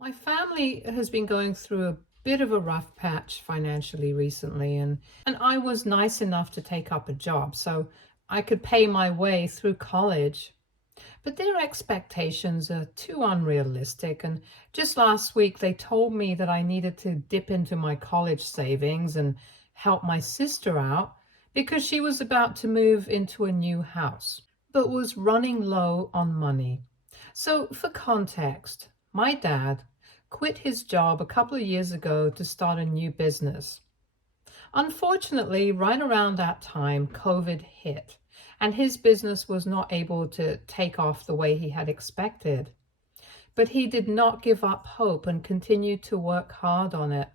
My family has been going through a bit of a rough patch financially recently, and I was nice enough to take up a job so I could pay my way through college. But their expectations are too unrealistic, and just last week they told me that I needed to dip into my college savings and help my sister out because she was about to move into a new house, but was running low on money. So, for context, my dad quit his job a couple of years ago to start a new business. Unfortunately, right around that time, COVID hit, and his business was not able to take off the way he had expected. But he did not give up hope and continued to work hard on it.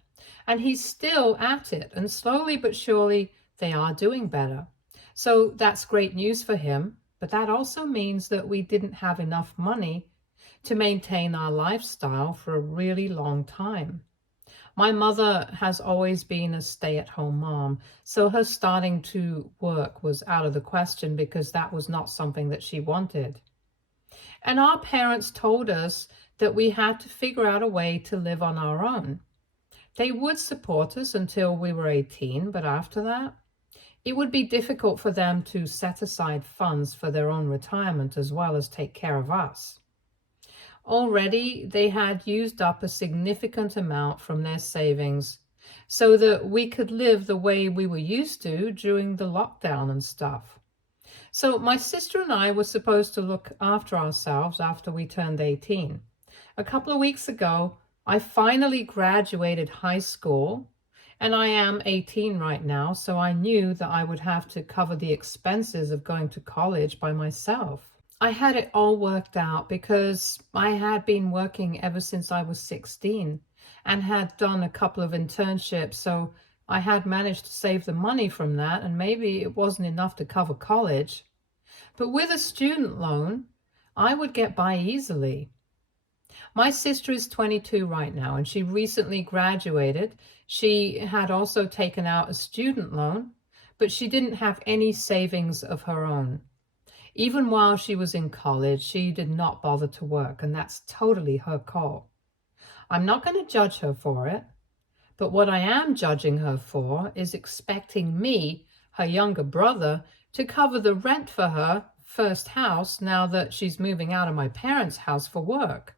And he's still at it, and slowly but surely, they are doing better. So that's great news for him. But that also means that we didn't have enough money to maintain our lifestyle for a really long time. My mother has always been a stay-at-home mom, so her starting to work was out of the question because that was not something that she wanted. And our parents told us that we had to figure out a way to live on our own. They would support us until we were 18, but after that, it would be difficult for them to set aside funds for their own retirement as well as take care of us. Already, they had used up a significant amount from their savings so that we could live the way we were used to during the lockdown and stuff. So, my sister and I were supposed to look after ourselves after we turned 18. A couple of weeks ago, I finally graduated high school, and I am 18 right now, so I knew that I would have to cover the expenses of going to college by myself. I had it all worked out because I had been working ever since I was 16 and had done a couple of internships. So I had managed to save the money from that, and maybe it wasn't enough to cover college. But with a student loan, I would get by easily. My sister is 22 right now, and she recently graduated. She had also taken out a student loan, but she didn't have any savings of her own. Even while she was in college, she did not bother to work, and that's totally her call. I'm not going to judge her for it, but what I am judging her for is expecting me, her younger brother, to cover the rent for her first house now that she's moving out of my parents' house for work.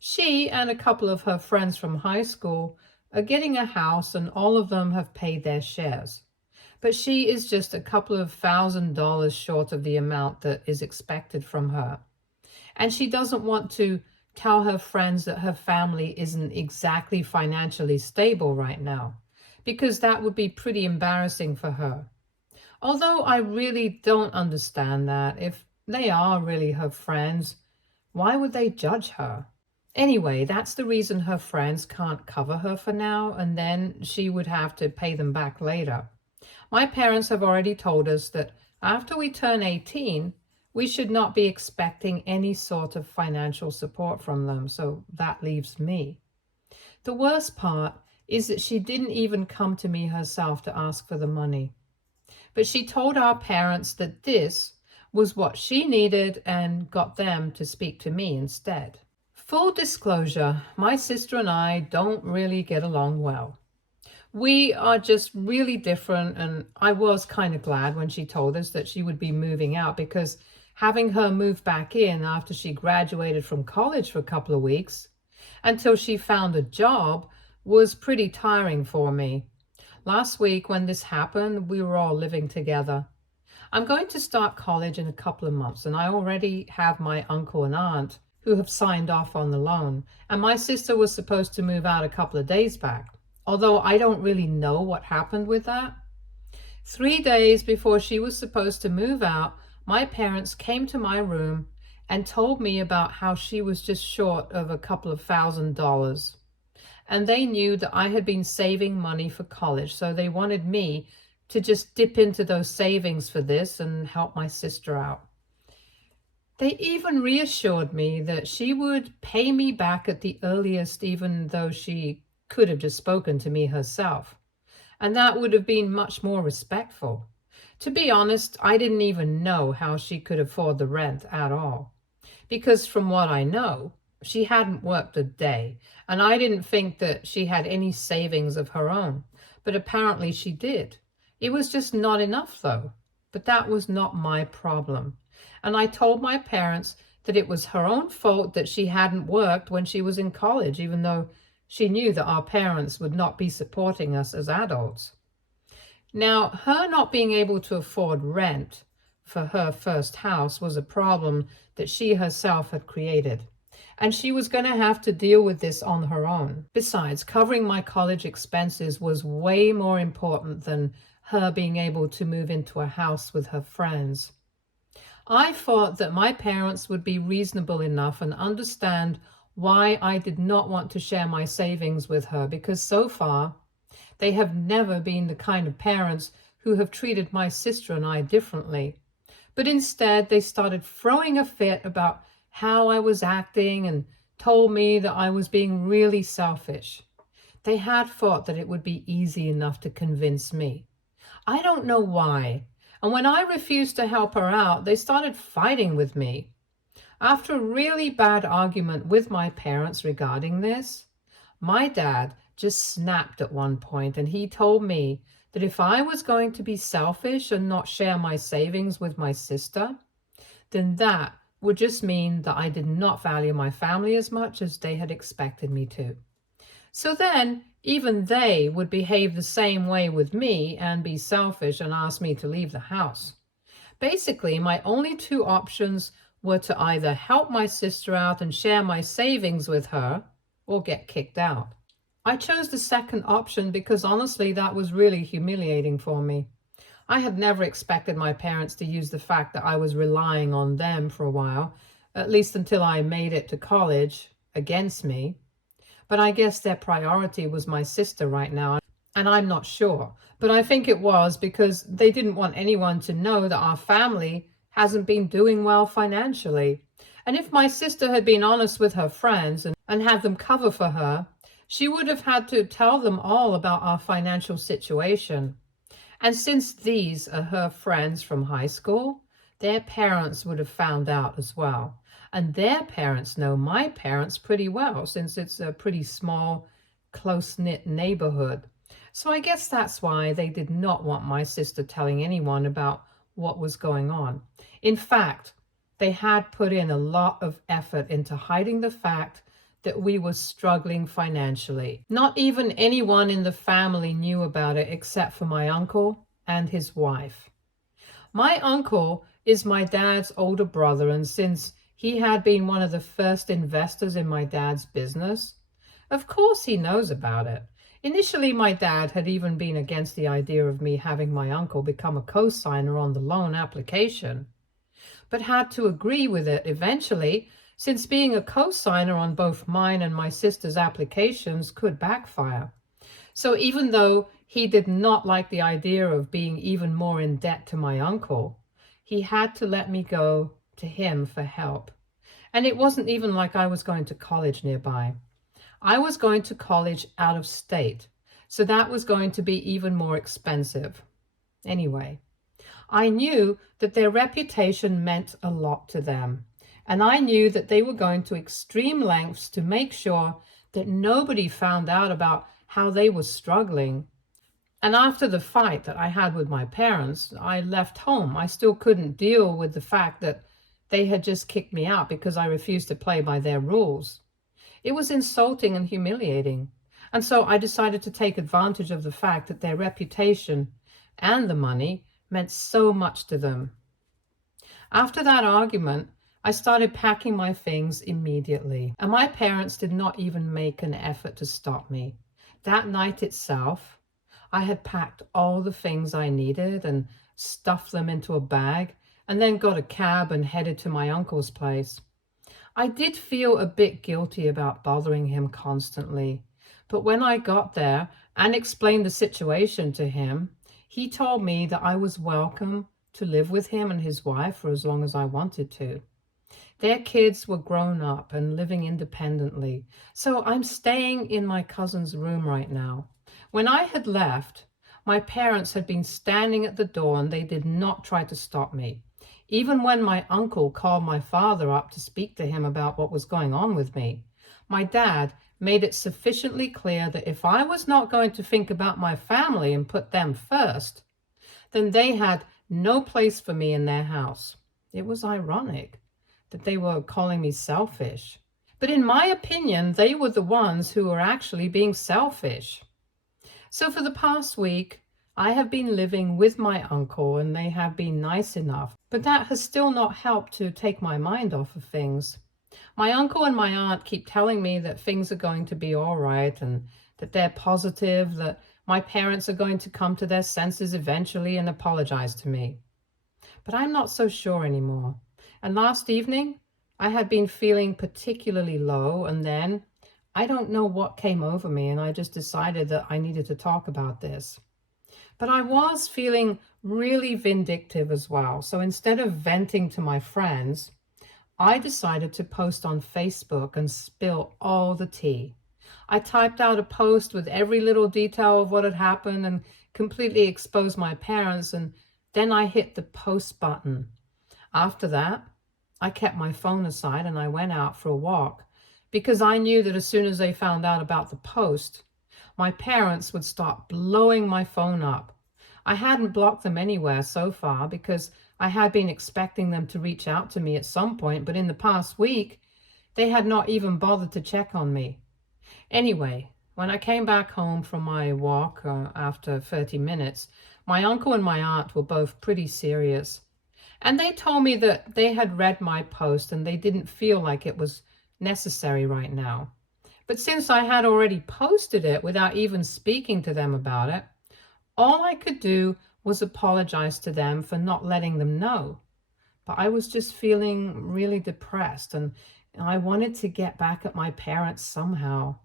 She and a couple of her friends from high school are getting a house, and all of them have paid their shares. But she is just a couple of $1,000 short of the amount that is expected from her. And she doesn't want to tell her friends that her family isn't exactly financially stable right now, because that would be pretty embarrassing for her. Although I really don't understand that. If they are really her friends, why would they judge her? Anyway, that's the reason her friends can't cover her for now, and then she would have to pay them back later. My parents have already told us that after we turn 18, we should not be expecting any sort of financial support from them, so that leaves me. The worst part is that she didn't even come to me herself to ask for the money. But she told our parents that this was what she needed and got them to speak to me instead. Full disclosure, my sister and I don't really get along well. We are just really different, and I was kind of glad when she told us that she would be moving out, because having her move back in after she graduated from college for a couple of weeks until she found a job was pretty tiring for me. Last week when this happened, we were all living together. I'm going to start college in a couple of months, and I already have my uncle and aunt who have signed off on the loan, and my sister was supposed to move out a couple of days back. Although I don't really know what happened with that. 3 days before she was supposed to move out, my parents came to my room and told me about how she was just short of a couple of $1,000. And they knew that I had been saving money for college, so they wanted me to just dip into those savings for this and help my sister out. They even reassured me that she would pay me back at the earliest, even though she could have just spoken to me herself. And that would have been much more respectful. To be honest, I didn't even know how she could afford the rent at all. Because from what I know, She hadn't worked a day, and I didn't think that she had any savings of her own, but apparently she did. It was just not enough, though. But that was not my problem. And I told my parents that it was her own fault that she hadn't worked when she was in college, even though she knew that our parents would not be supporting us as adults. Now, her not being able to afford rent for her first house was a problem that she herself had created, and she was going to have to deal with this on her own. Besides, covering my college expenses was way more important than her being able to move into a house with her friends. I thought that my parents would be reasonable enough and understand why I did not want to share my savings with her, because so far they have never been the kind of parents who have treated my sister and I differently. But instead, they started throwing a fit about how I was acting and told me that I was being really selfish. They had thought that it would be easy enough to convince me. I don't know why. And when I refused to help her out, they started fighting with me. After a really bad argument with my parents regarding this, my dad just snapped at one point, and he told me that if I was going to be selfish and not share my savings with my sister, then that would just mean that I did not value my family as much as they had expected me to. So then, even they would behave the same way with me and be selfish and ask me to leave the house. Basically, my only two options were to either help my sister out and share my savings with her or get kicked out. I chose the second option because honestly, that was really humiliating for me. I had never expected my parents to use the fact that I was relying on them for a while, at least until I made it to college, against me. But I guess their priority was my sister right now, and I'm not sure. But I think it was because they didn't want anyone to know that our family hasn't been doing well financially. And if my sister had been honest with her friends and had them cover for her, she would have had to tell them all about our financial situation. And since these are her friends from high school, their parents would have found out as well. And their parents know my parents pretty well, since it's a pretty small, close-knit neighborhood. So I guess that's why they did not want my sister telling anyone about what was going on. In fact, they had put in a lot of effort into hiding the fact that we were struggling financially. Not even anyone in the family knew about it except for my uncle and his wife. My uncle is my dad's older brother, and since he had been one of the first investors in my dad's business, of course he knows about it. Initially, my dad had even been against the idea of me having my uncle become a co-signer on the loan application, but had to agree with it eventually, since being a co-signer on both mine and my sister's applications could backfire. So even though he did not like the idea of being even more in debt to my uncle, he had to let me go to him for help. And it wasn't even like I was going to college nearby. I was going to college out of state, so that was going to be even more expensive. Anyway, I knew that their reputation meant a lot to them, and I knew that they were going to extreme lengths to make sure that nobody found out about how they were struggling. And after the fight that I had with my parents, I left home. I still couldn't deal with the fact that they had just kicked me out because I refused to play by their rules. It was insulting and humiliating. And so I decided to take advantage of the fact that their reputation and the money meant so much to them. After that argument, I started packing my things immediately, and my parents did not even make an effort to stop me. That night itself, I had packed all the things I needed and stuffed them into a bag, and then got a cab and headed to my uncle's place. I did feel a bit guilty about bothering him constantly, but when I got there and explained the situation to him, he told me that I was welcome to live with him and his wife for as long as I wanted to. Their kids were grown up and living independently, so I'm staying in my cousin's room right now. When I had left, my parents had been standing at the door and they did not try to stop me. Even when my uncle called my father up to speak to him about what was going on with me, my dad made it sufficiently clear that if I was not going to think about my family and put them first, then they had no place for me in their house. It was ironic that they were calling me selfish. But in my opinion, they were the ones who were actually being selfish. So for the past week, I have been living with my uncle and they have been nice enough, but that has still not helped to take my mind off of things. My uncle and my aunt keep telling me that things are going to be all right and that they're positive, that my parents are going to come to their senses eventually and apologize to me. But I'm not so sure anymore. And last evening, I had been feeling particularly low, and then I don't know what came over me, and I just decided that I needed to talk about this. But I was feeling really vindictive as well. So instead of venting to my friends, I decided to post on Facebook and spill all the tea. I typed out a post with every little detail of what had happened and completely exposed my parents, and then I hit the post button. After that, I kept my phone aside and I went out for a walk because I knew that as soon as they found out about the post, my parents would start blowing my phone up. I hadn't blocked them anywhere so far because I had been expecting them to reach out to me at some point, but in the past week, they had not even bothered to check on me. Anyway, when I came back home from my walk after 30 minutes, my uncle and my aunt were both pretty serious. And they told me that they had read my post and they didn't feel like it was necessary right now. But since I had already posted it without even speaking to them about it, all I could do was apologize to them for not letting them know. But I was just feeling really depressed and I wanted to get back at my parents somehow.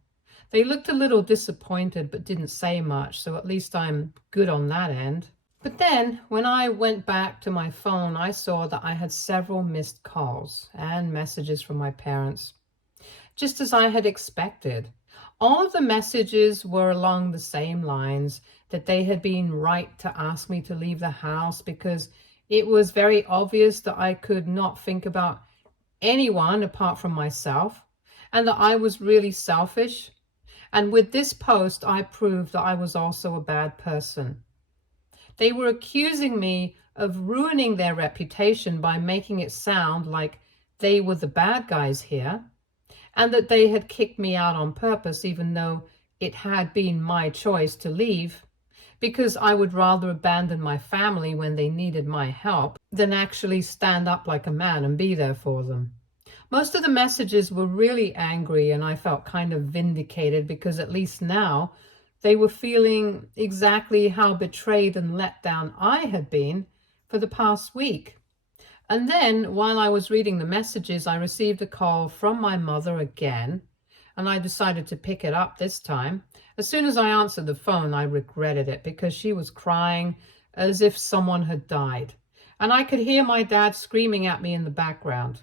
They looked a little disappointed but didn't say much, so at least I'm good on that end. But then, when I went back to my phone, I saw that I had several missed calls and messages from my parents, just as I had expected. All of the messages were along the same lines, that they had been right to ask me to leave the house because it was very obvious that I could not think about anyone apart from myself, and that I was really selfish. And with this post, I proved that I was also a bad person. They were accusing me of ruining their reputation by making it sound like they were the bad guys here, and that they had kicked me out on purpose, even though it had been my choice to leave, because I would rather abandon my family when they needed my help than actually stand up like a man and be there for them. Most of the messages were really angry, and I felt kind of vindicated because at least now they were feeling exactly how betrayed and let down I had been for the past week. And then, while I was reading the messages, I received a call from my mother again, and I decided to pick it up this time. As soon as I answered the phone, I regretted it because she was crying as if someone had died. And I could hear my dad screaming at me in the background.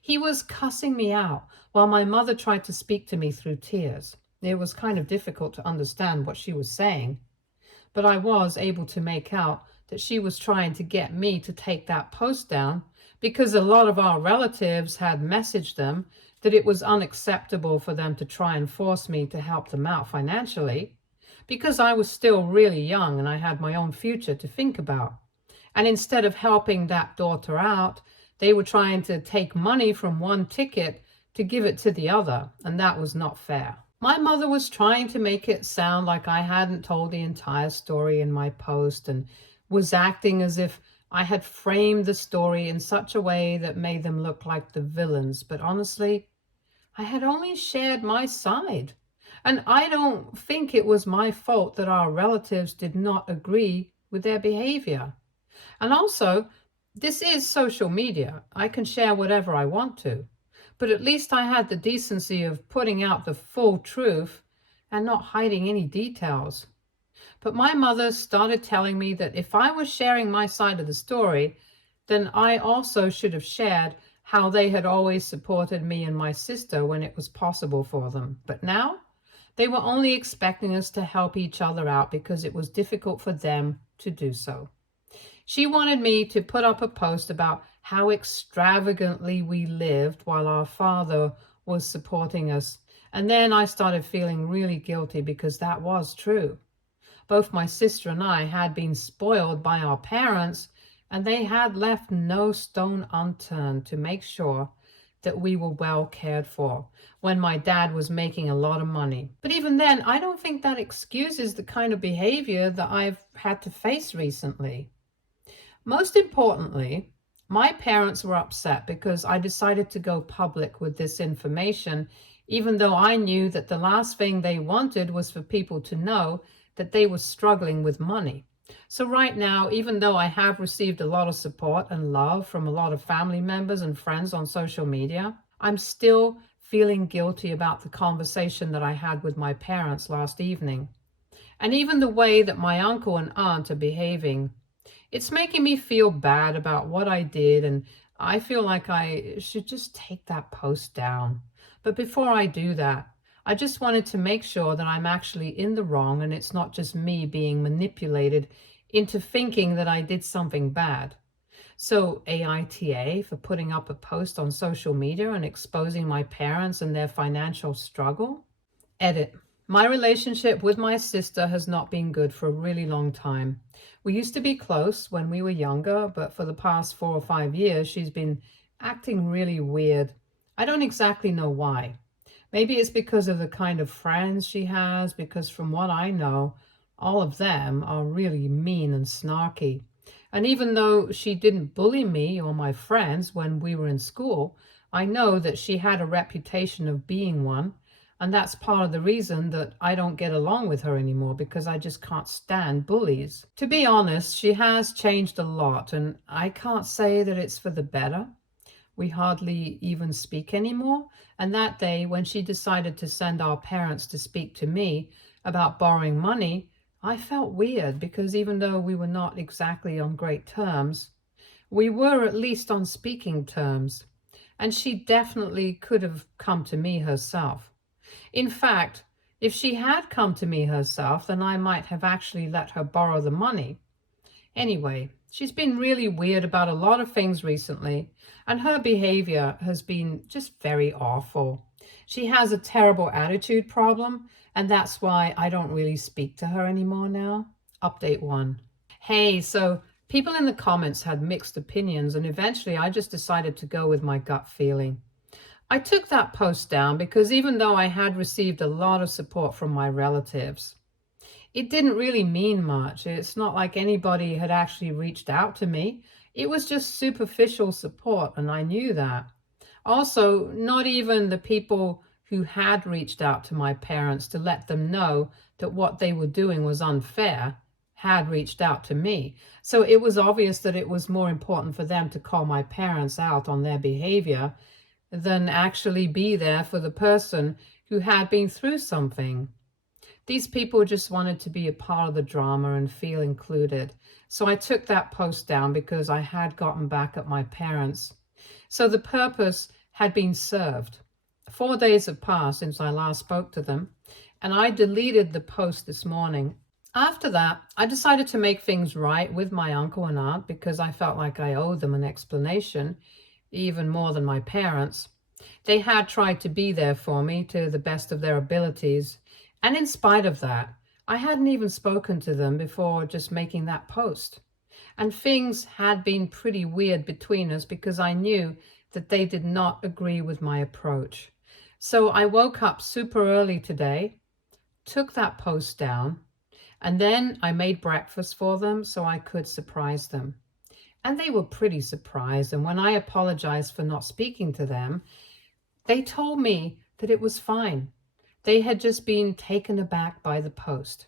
He was cussing me out while my mother tried to speak to me through tears. It was kind of difficult to understand what she was saying, but I was able to make out that she was trying to get me to take that post down because a lot of our relatives had messaged them that it was unacceptable for them to try and force me to help them out financially because I was still really young and I had my own future to think about. And instead of helping that daughter out, they were trying to take money from one ticket to give it to the other, and that was not fair. My mother was trying to make it sound like I hadn't told the entire story in my post and was acting as if I had framed the story in such a way that made them look like the villains. But honestly, I had only shared my side. And I don't think it was my fault that our relatives did not agree with their behavior. And also, this is social media. I can share whatever I want to. But at least I had the decency of putting out the full truth and not hiding any details. But my mother started telling me that if I was sharing my side of the story, then I also should have shared how they had always supported me and my sister when it was possible for them. But now, they were only expecting us to help each other out because it was difficult for them to do so. She wanted me to put up a post about how extravagantly we lived while our father was supporting us. And then I started feeling really guilty because that was true. Both my sister and I had been spoiled by our parents, and they had left no stone unturned to make sure that we were well cared for when my dad was making a lot of money. But even then, I don't think that excuses the kind of behavior that I've had to face recently. Most importantly, my parents were upset because I decided to go public with this information, even though I knew that the last thing they wanted was for people to know that they were struggling with money. So right now, even though I have received a lot of support and love from a lot of family members and friends on social media, I'm still feeling guilty about the conversation that I had with my parents last evening. And even the way that my uncle and aunt are behaving. It's making me feel bad about what I did, and I feel like I should just take that post down. But before I do that, I just wanted to make sure that I'm actually in the wrong and it's not just me being manipulated into thinking that I did something bad. So AITA for putting up a post on social media and exposing my parents and their financial struggle. Edit. My relationship with my sister has not been good for a really long time. We used to be close when we were younger, but for the past 4 or 5 years, she's been acting really weird. I don't exactly know why. Maybe it's because of the kind of friends she has, because from what I know, all of them are really mean and snarky. And even though she didn't bully me or my friends when we were in school, I know that she had a reputation of being one. And that's part of the reason that I don't get along with her anymore, because I just can't stand bullies. To be honest, she has changed a lot, and I can't say that it's for the better. We hardly even speak anymore. And that day, when she decided to send our parents to speak to me about borrowing money, I felt weird because even though we were not exactly on great terms, we were at least on speaking terms. And she definitely could have come to me herself. In fact, if she had come to me herself, then I might have actually let her borrow the money. Anyway, she's been really weird about a lot of things recently, and her behavior has been just very awful. She has a terrible attitude problem, and that's why I don't really speak to her anymore now. Update 1. Hey, so people in the comments had mixed opinions, and eventually I just decided to go with my gut feeling. I took that post down because even though I had received a lot of support from my relatives, it didn't really mean much. It's not like anybody had actually reached out to me. It was just superficial support, and I knew that. Also, not even the people who had reached out to my parents to let them know that what they were doing was unfair had reached out to me. So it was obvious that it was more important for them to call my parents out on their behavior than actually be there for the person who had been through something. These people just wanted to be a part of the drama and feel included. So I took that post down because I had gotten back at my parents. So the purpose had been served. 4 days have passed since I last spoke to them, and I deleted the post this morning. After that, I decided to make things right with my uncle and aunt because I felt like I owed them an explanation, even more than my parents. They had tried to be there for me to the best of their abilities, and in spite of that, I hadn't even spoken to them before just making that post. And things had been pretty weird between us because I knew that they did not agree with my approach. So I woke up super early today, took that post down, and then I made breakfast for them so I could surprise them. And they were pretty surprised. And when I apologized for not speaking to them, they told me that it was fine. They had just been taken aback by the post.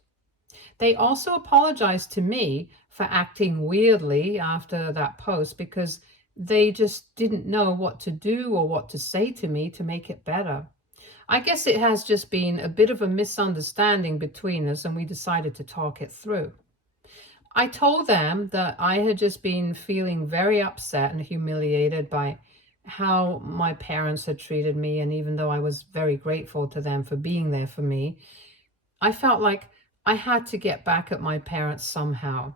They also apologized to me for acting weirdly after that post because they just didn't know what to do or what to say to me to make it better. I guess it has just been a bit of a misunderstanding between us, and we decided to talk it through. I told them that I had just been feeling very upset and humiliated by how my parents had treated me, and even though I was very grateful to them for being there for me, I felt like I had to get back at my parents somehow.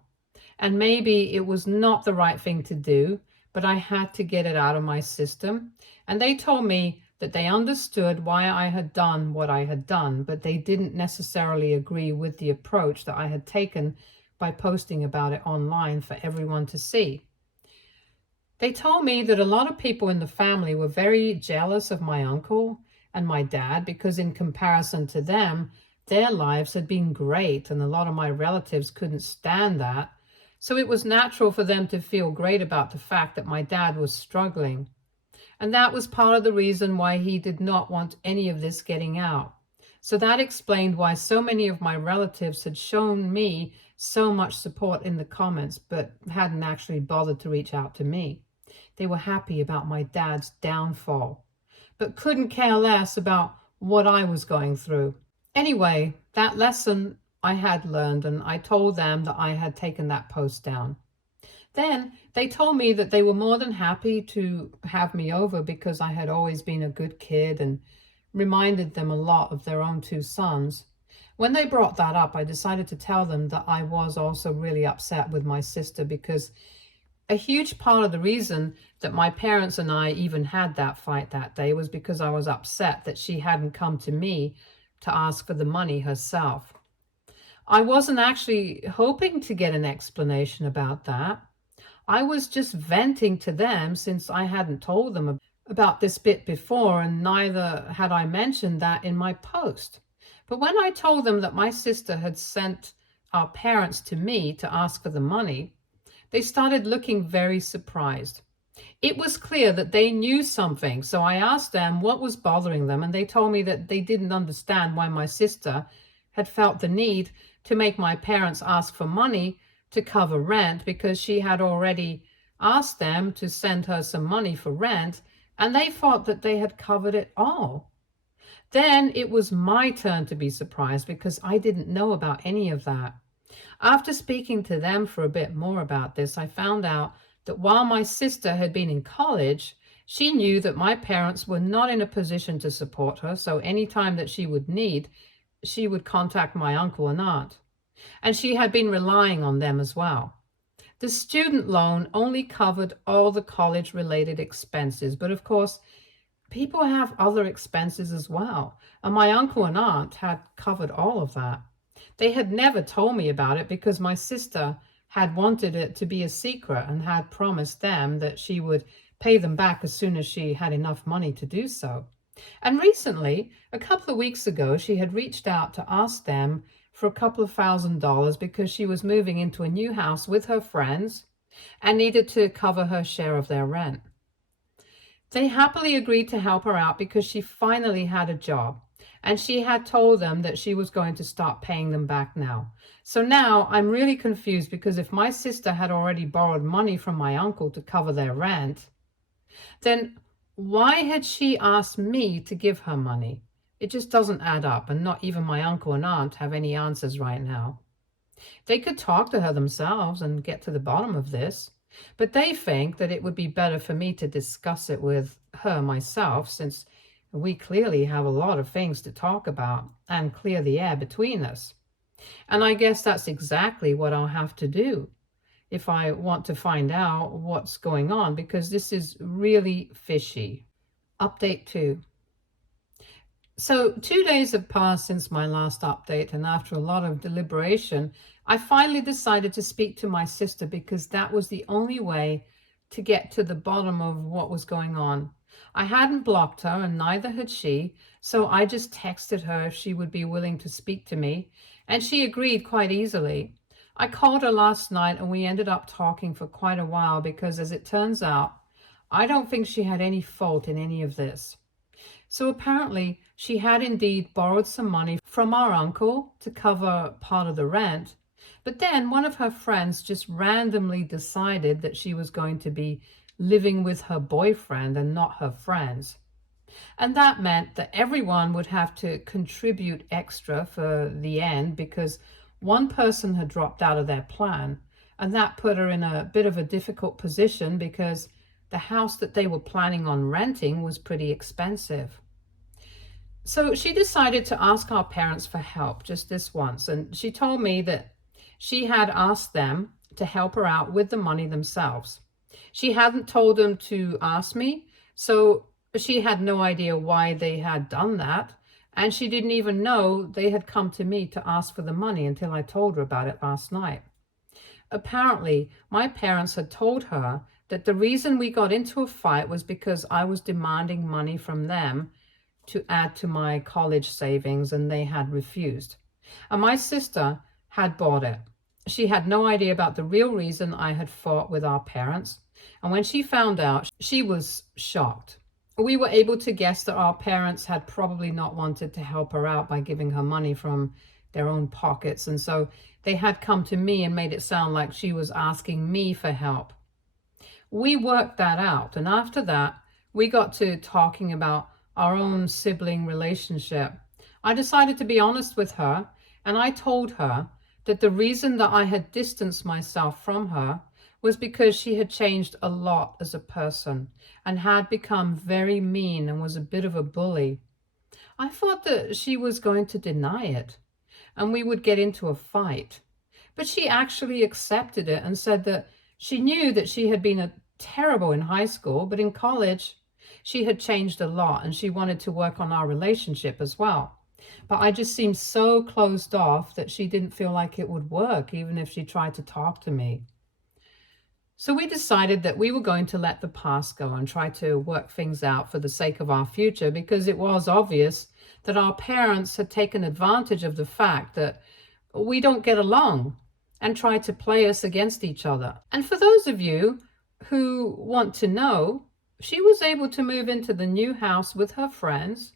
And maybe it was not the right thing to do, but I had to get it out of my system. And they told me that they understood why I had done what I had done, but they didn't necessarily agree with the approach that I had taken by posting about it online for everyone to see. They told me that a lot of people in the family were very jealous of my uncle and my dad because in comparison to them, their lives had been great and a lot of my relatives couldn't stand that. So it was natural for them to feel great about the fact that my dad was struggling. And that was part of the reason why he did not want any of this getting out. So that explained why so many of my relatives had shown me so much support in the comments, but hadn't actually bothered to reach out to me. They were happy about my dad's downfall, but couldn't care less about what I was going through. Anyway, that lesson I had learned, and I told them that I had taken that post down. Then they told me that they were more than happy to have me over because I had always been a good kid and reminded them a lot of their own two sons. When they brought that up, I decided to tell them that I was also really upset with my sister because a huge part of the reason that my parents and I even had that fight that day was because I was upset that she hadn't come to me to ask for the money herself. I wasn't actually hoping to get an explanation about that. I was just venting to them since I hadn't told them about this bit before, and neither had I mentioned that in my post. But when I told them that my sister had sent our parents to me to ask for the money, they started looking very surprised. It was clear that they knew something, so I asked them what was bothering them, and they told me that they didn't understand why my sister had felt the need to make my parents ask for money to cover rent because she had already asked them to send her some money for rent, and they thought that they had covered it all. Then it was my turn to be surprised because I didn't know about any of that. After speaking to them for a bit more about this, I found out that while my sister had been in college, she knew that my parents were not in a position to support her, so any time that she would need, she would contact my uncle and aunt. And she had been relying on them as well. The student loan only covered all the college-related expenses, but of course, people have other expenses as well, and my uncle and aunt had covered all of that. They had never told me about it because my sister had wanted it to be a secret and had promised them that she would pay them back as soon as she had enough money to do so. And recently, a couple of weeks ago, she had reached out to ask them for a couple of $1,000 because she was moving into a new house with her friends and needed to cover her share of their rent. They happily agreed to help her out because she finally had a job, and she had told them that she was going to start paying them back now. So now I'm really confused because if my sister had already borrowed money from my uncle to cover their rent, then why had she asked me to give her money? It just doesn't add up, and not even my uncle and aunt have any answers right now. They could talk to her themselves and get to the bottom of this, but they think that it would be better for me to discuss it with her myself, since we clearly have a lot of things to talk about and clear the air between us. And I guess that's exactly what I'll have to do if I want to find out what's going on, because this is really fishy. Update 2. So 2 days have passed since my last update, and after a lot of deliberation, I finally decided to speak to my sister because that was the only way to get to the bottom of what was going on. I hadn't blocked her and neither had she, so I just texted her if she would be willing to speak to me, and she agreed quite easily. I called her last night and we ended up talking for quite a while because, as it turns out, I don't think she had any fault in any of this. So apparently she had indeed borrowed some money from our uncle to cover part of the rent, but then one of her friends just randomly decided that she was going to be living with her boyfriend and not her friends. And that meant that everyone would have to contribute extra for the end because one person had dropped out of their plan, and that put her in a bit of a difficult position because the house that they were planning on renting was pretty expensive. So she decided to ask our parents for help just this once, and she told me that she had asked them to help her out with the money themselves. She hadn't told them to ask me, so she had no idea why they had done that, and she didn't even know they had come to me to ask for the money until I told her about it last night. Apparently, my parents had told her that the reason we got into a fight was because I was demanding money from them to add to my college savings, and they had refused. And my sister had bought it. She had no idea about the real reason I had fought with our parents. And when she found out, she was shocked. We were able to guess that our parents had probably not wanted to help her out by giving her money from their own pockets. And so they had come to me and made it sound like she was asking me for help. We worked that out. And after that, we got to talking about our own sibling relationship. I decided to be honest with her, and I told her that the reason that I had distanced myself from her was because she had changed a lot as a person and had become very mean and was a bit of a bully. I thought that she was going to deny it and we would get into a fight. But she actually accepted it and said that she knew that she had been terrible in high school, but in college she had changed a lot and she wanted to work on our relationship as well. But I just seemed so closed off that she didn't feel like it would work, even if she tried to talk to me. So we decided that we were going to let the past go and try to work things out for the sake of our future, because it was obvious that our parents had taken advantage of the fact that we don't get along and tried to play us against each other. And for those of you who want to know, she was able to move into the new house with her friends,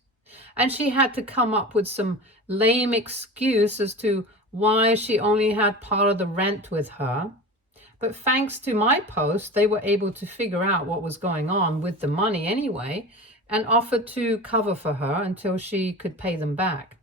and she had to come up with some lame excuse as to why she only had part of the rent with her. But thanks to my post, they were able to figure out what was going on with the money anyway and offered to cover for her until she could pay them back.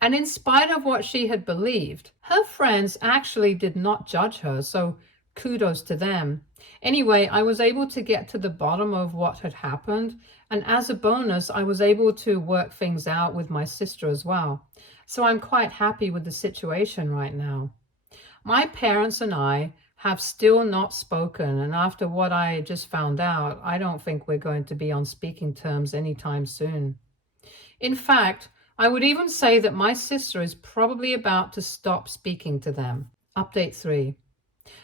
And in spite of what she had believed, her friends actually did not judge her, so kudos to them. Anyway, I was able to get to the bottom of what had happened, and as a bonus, I was able to work things out with my sister as well. So I'm quite happy with the situation right now. My parents and I have still not spoken, and after what I just found out, I don't think we're going to be on speaking terms anytime soon. In fact, I would even say that my sister is probably about to stop speaking to them. Update 3.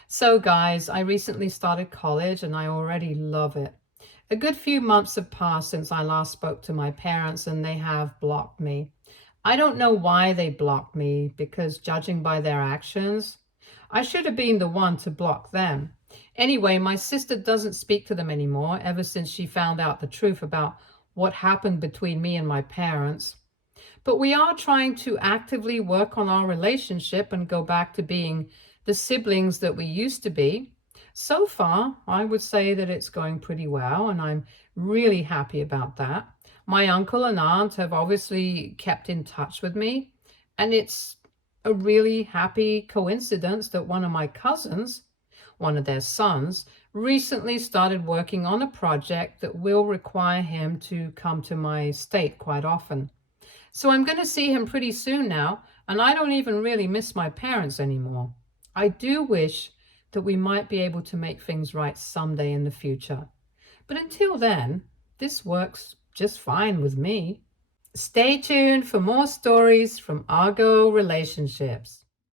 So guys, I recently started college and I already love it. A good few months have passed since I last spoke to my parents and they have blocked me. I don't know why they blocked me, because judging by their actions, I should have been the one to block them. Anyway, my sister doesn't speak to them anymore ever since she found out the truth about what happened between me and my parents. But we are trying to actively work on our relationship and go back to being the siblings that we used to be. So far, I would say that it's going pretty well, and I'm really happy about that. My uncle and aunt have obviously kept in touch with me, and it's a really happy coincidence that one of my cousins, one of their sons, recently started working on a project that will require him to come to my state quite often. So I'm going to see him pretty soon now, and I don't even really miss my parents anymore. I do wish that we might be able to make things right someday in the future. But until then, this works just fine with me. Stay tuned for more stories from Argo Relationships.